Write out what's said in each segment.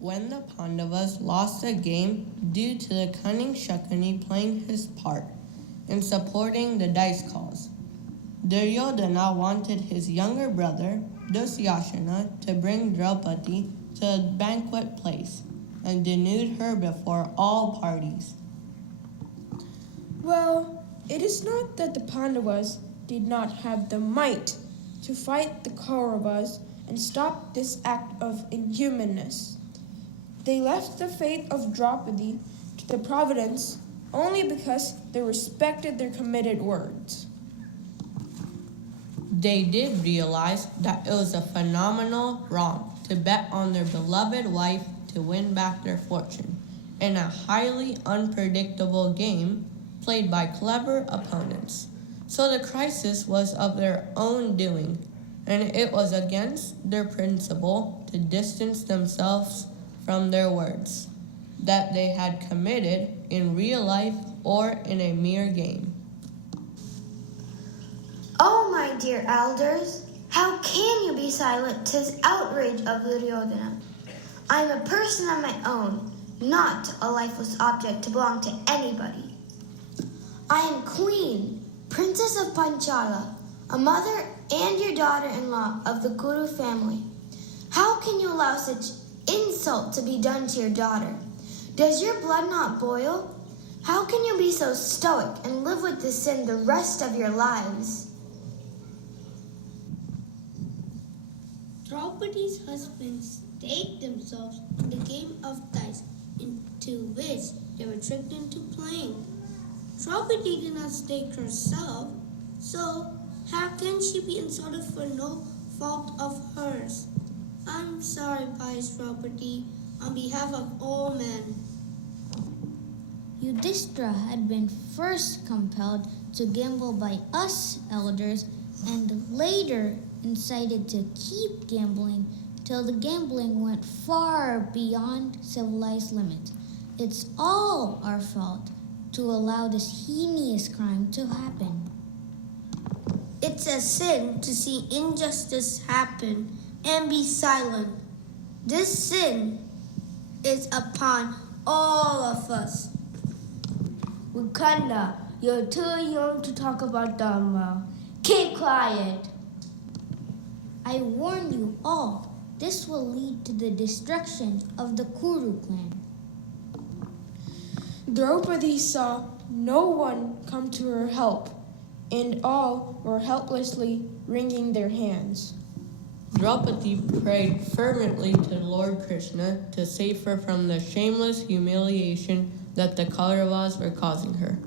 When the Pandavas lost the game due to the cunning Shakuni playing his part in supporting the dice cause, Duryodhana wanted his younger brother, Dusyasana, to bring Draupadi to a banquet place and denude her before all parties. Well, it is not that the Pandavas did not have the might to fight the Kauravas and stop this act of inhumanness. They left the fate of Draupadi to the providence only because they respected their committed words. They did realize that it was a phenomenal wrong to bet on their beloved wife to win back their fortune in a highly unpredictable game played by clever opponents. So the crisis was of their own doing, and it was against their principle to distance themselves from their words that they had committed in real life or in a mere game. Oh, my dear elders, how can you be silent to this outrage of Duryodhana? I am a person of my own, not a lifeless object to belong to anybody. I am Queen, Princess of Panchala, a mother and your daughter-in-law of the Kuru family. How can you allow such insult to be done to your daughter? Does your blood not boil? How can you be so stoic and live with this sin the rest of your lives? Draupadi's husbands staked themselves in the game of dice into which they were tricked into playing. Draupadi did not stake herself, so how can she be insulted for no fault of hers? I'm sorry, pious Draupadi, on behalf of all men. Yudhishthira had been first compelled to gamble by us elders and later incited to keep gambling till the gambling went far beyond civilized limits. It's all our fault to allow this heinous crime to happen. It's a sin to see injustice happen and be silent. This sin is upon all of us. Mukunda, you're too young to talk about Dharma. Keep quiet. I warn you all, this will lead to the destruction of the Kuru clan. Draupadi saw no one come to her help, and all were helplessly wringing their hands. Draupadi prayed fervently to Lord Krishna to save her from the shameless humiliation that the Kauravas were causing her.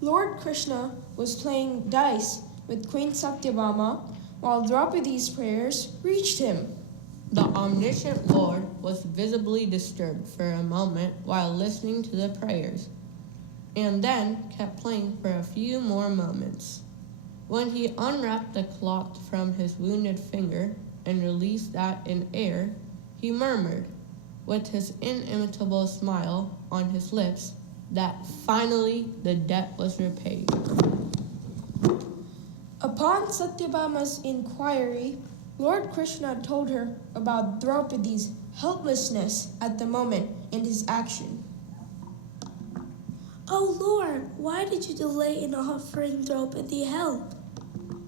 Lord Krishna was playing dice with Queen Satyabhama while Draupadi's prayers reached him. The omniscient Lord was visibly disturbed for a moment while listening to the prayers, and then kept playing for a few more moments. When he unwrapped the cloth from his wounded finger and released that in air, he murmured, with his inimitable smile on his lips, that finally the debt was repaid. Upon Satyabhama's inquiry, Lord Krishna told her about Draupadi's helplessness at the moment and his action. Oh Lord, why did you delay in offering Draupadi help?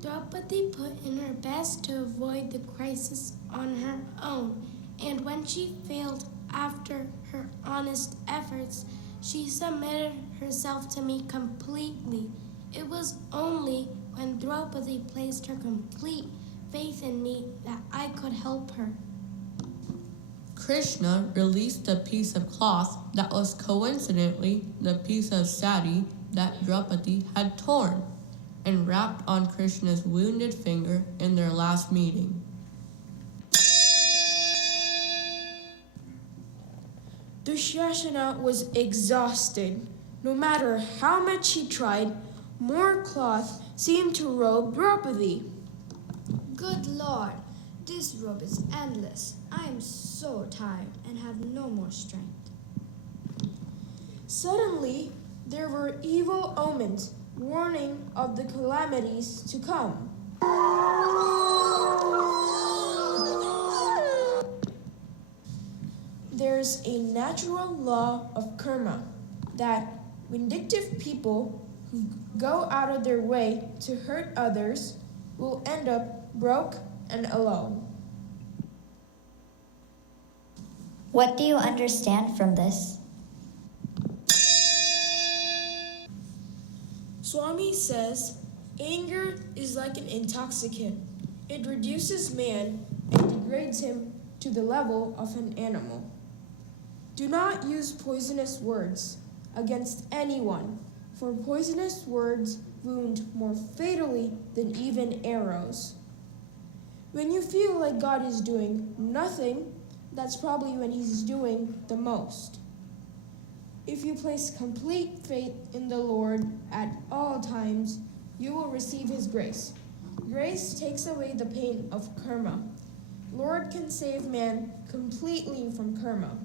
Draupadi put in her best to avoid the crisis on her own, and when she failed after her honest efforts, she submitted herself to me completely. It was only when Draupadi placed her complete faith in me that I could help her. Krishna released a piece of cloth that was coincidentally the piece of sari that Draupadi had torn and wrapped on Krishna's wounded finger in their last meeting. Dushasana was exhausted. No matter how much he tried, more cloth seemed to robe Draupadi. Good Lord, this robe is endless. I am so tired and have no more strength. Suddenly, there were evil omens warning of the calamities to come. There's a natural law of karma that vindictive people who go out of their way to hurt others will end up broke and alone. What do you understand from this? Swami says, anger is like an intoxicant. It reduces man and degrades him to the level of an animal. Do not use poisonous words against anyone, for poisonous words wound more fatally than even arrows. When you feel like God is doing nothing, that's probably when He's doing the most. If you place complete faith in the Lord at all times, you will receive His grace. Grace takes away the pain of karma. Lord can save man completely from karma.